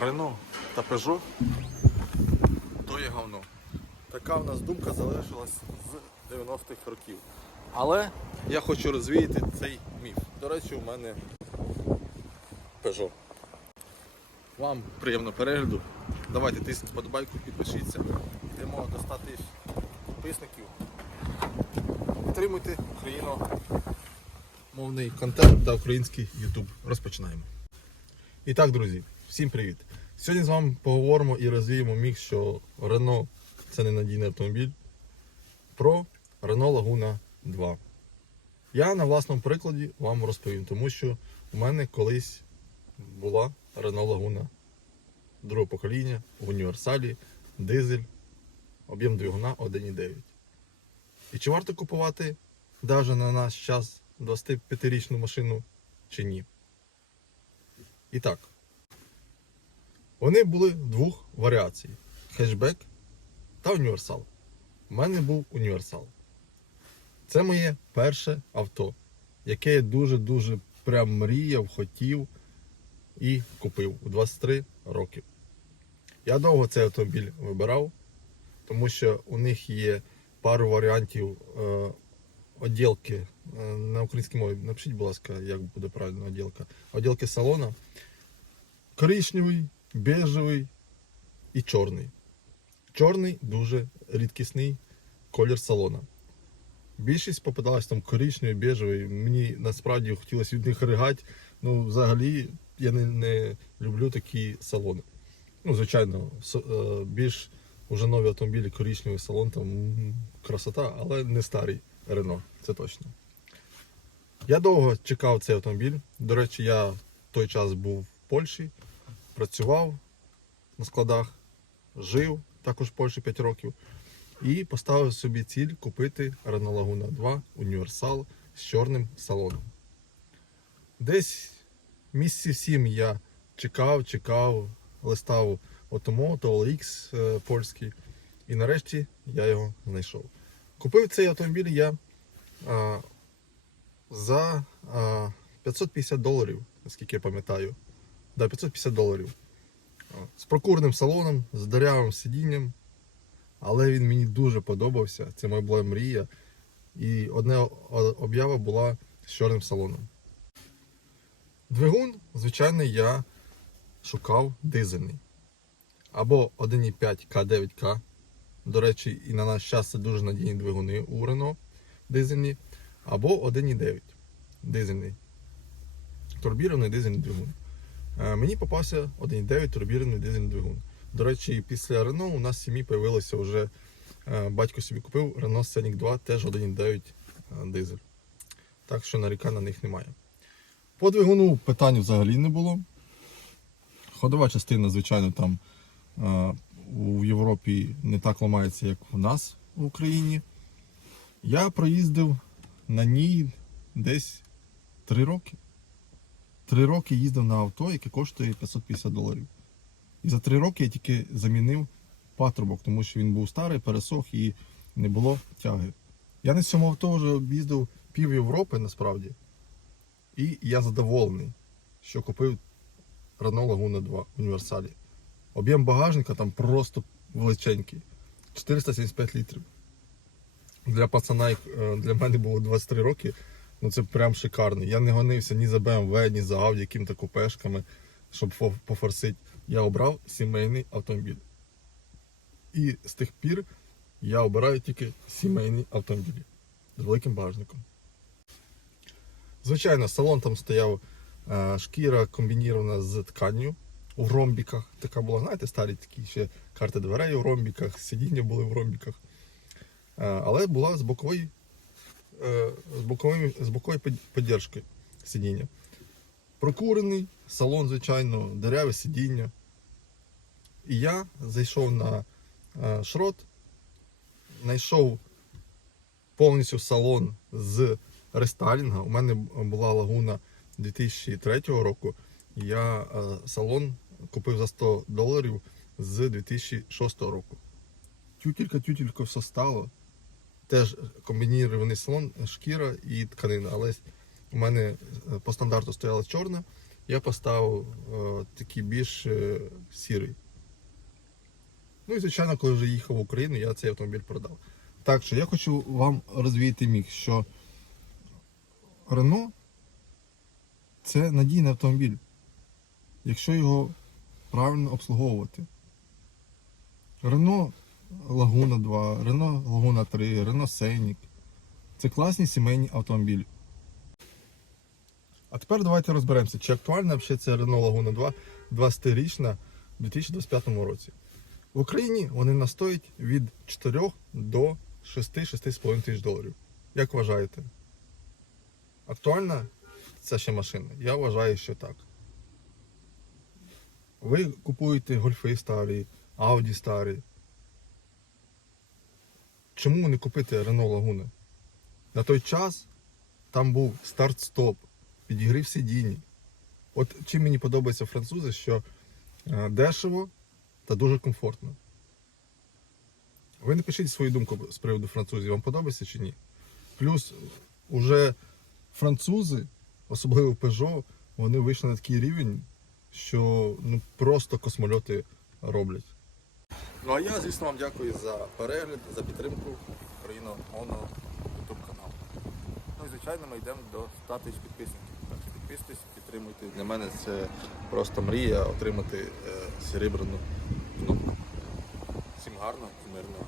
Рено та Peugeot то є говно. Така в нас думка залишилась з 90-х років. Але я хочу розвіяти цей міф. До речі, у мене Peugeot. Вам приємного перегляду. Давайте тисніть подобайку, підпишіться. Йдемо до 100 тисяч підписників. Підтримуйте україномовний контент та український YouTube. Розпочинаємо. І так, друзі, всім привіт! Сьогодні з вами поговоримо і розвіємо міг, що Renault це ненадійний автомобіль. Про Renault Laguna 2. Я на власному прикладі вам розповім, тому що у мене колись була Renault Laguna другого покоління в універсалі, дизель, об'єм двигуна 1,9. І чи варто купувати навіть на наш час 25-річну машину чи ні? І так. Вони були двох варіацій: хешбек та універсал. У мене був універсал. Це моє перше авто, яке я дуже-дуже прям мріяв, хотів і купив у 23 роки. Я довго цей автомобіль вибирав, тому що у них є пару варіантів е, оділки е, на українській мові. Напишіть, будь ласка, як буде правильно оділка. Оділки салона. Коричневий, бежевий і чорний. Чорний дуже рідкісний колір салона. Більшість попадалась там коричневий, бежевий. Мені насправді хотілося від них ригати. Ну, взагалі, я не, не люблю такі салони. Ну, звичайно, е, більш уже нові автомобілі, коричневий салон, там красота, але не старий Рено, це точно. Я довго чекав цей автомобіль. До речі, я в той час був в Польщі, працював на складах, жив також в Польщі 5 років. І поставив собі ціль купити Renault Laguna 2 універсал з чорним салоном. Десь місяців 7 я чекав, чекав, листав Отомото, OLX е, польський. І нарешті я його знайшов. Купив цей автомобіль я а, за а, 550 доларів, наскільки я пам'ятаю. Да, 550 доларів. З прокурним салоном, з дырявим сидінням. Але він мені дуже подобався. Це моя була мрія. І одна об'ява була з чорним салоном. Двигун, звичайно, я шукав дизельний. Або 1,5 К9К. До речі, і на наш час це дуже надійні двигуни у Renault дизельні. Або 1,9 дизельний. Турбірований дизельний двигун. Е, Мені попався 1,9 турбірований дизельний двигун. До речі, після Renault у нас в сім'ї з'явилося вже е, батько собі купив Renault Scenic 2, теж 1,9 е, дизель. Так що нарікань на них немає. По двигуну питань взагалі не було. Ходова частина, звичайно, там у Європі не так ламається, як в нас в Україні. Я проїздив на ній десь 3 роки. 3 роки їздив на авто, яке коштує 550 доларів. І за 3 роки я тільки замінив патрубок, тому що він був старий, пересох і не було тяги. Я на цьому авто вже об'їздив пів Європи насправді. І я задоволений, що купив Renault Laguna 2 в універсалі. Об'єм багажника там просто величенький. 475 літрів. Для пацана, е, для мене було 23 роки. Ну це прям шикарно. Я не гонився ні за BMW, ні за Audi, яким-то купешками, щоб пофорсити. Я обрав сімейний автомобіль. І з тих пір я обираю тільки сімейні автомобілі з великим багажником. Звичайно, салон там стояв е, шкіра комбінірована з тканню у ромбіках. Така була, знаєте, старі такі ще карти дверей у ромбіках, сидіння були в ромбіках. Е, але була з бокової, з бокової, з бокової під- піддержки сидіння. Прокурений, салон, звичайно, дереве сидіння. І я зайшов на е, шрот, знайшов повністю салон з рестайлінга. У мене була лагуна 2003 року. Я е, салон купив за 100 доларів з 2006 року. Тютілька-тютілька все стало. Теж комбінірований салон, шкіра і тканина. Але у мене е, по стандарту стояла чорна. я поставив е, такий більш е, сірий. Ну і звичайно, коли вже їхав в Україну, я цей автомобіль продав. Так що я хочу вам розвіяти міг, що Рено це надійний автомобіль, якщо його правильно обслуговувати. Рено Лагуна 2, Рено Лагуна 3, Рено Сенік. Це класні сімейні автомобілі. А тепер давайте розберемося, чи актуальна взагалі ця Renault Laguna 2 20-річна в 2025 році. В Україні вони настоять від 4 до 6-6,5 тисяч доларів. Як вважаєте? Актуальна ця ще машина? Я вважаю, що так. Ви купуєте гольфи старі, Ауді старі. Чому не купити Renault Laguna? На той час там був старт-стоп, підігрів сидінь. От чим мені подобаються французи, що е, дешево та дуже комфортно. Ви напишіть свою думку з приводу французів, вам подобається чи ні. Плюс уже французи, особливо Peugeot, вони вийшли на такий рівень, що ну, просто космольоти роблять. Ну а я, звісно, вам дякую за перегляд, за підтримку Україна Моно YouTube канал. Ну і звичайно ми йдемо до 100 тисяч підписників. Так що підписуйтесь, підтримуйте. Для мене це просто мрія отримати е, серебряну кнопку. Всім гарно і мирного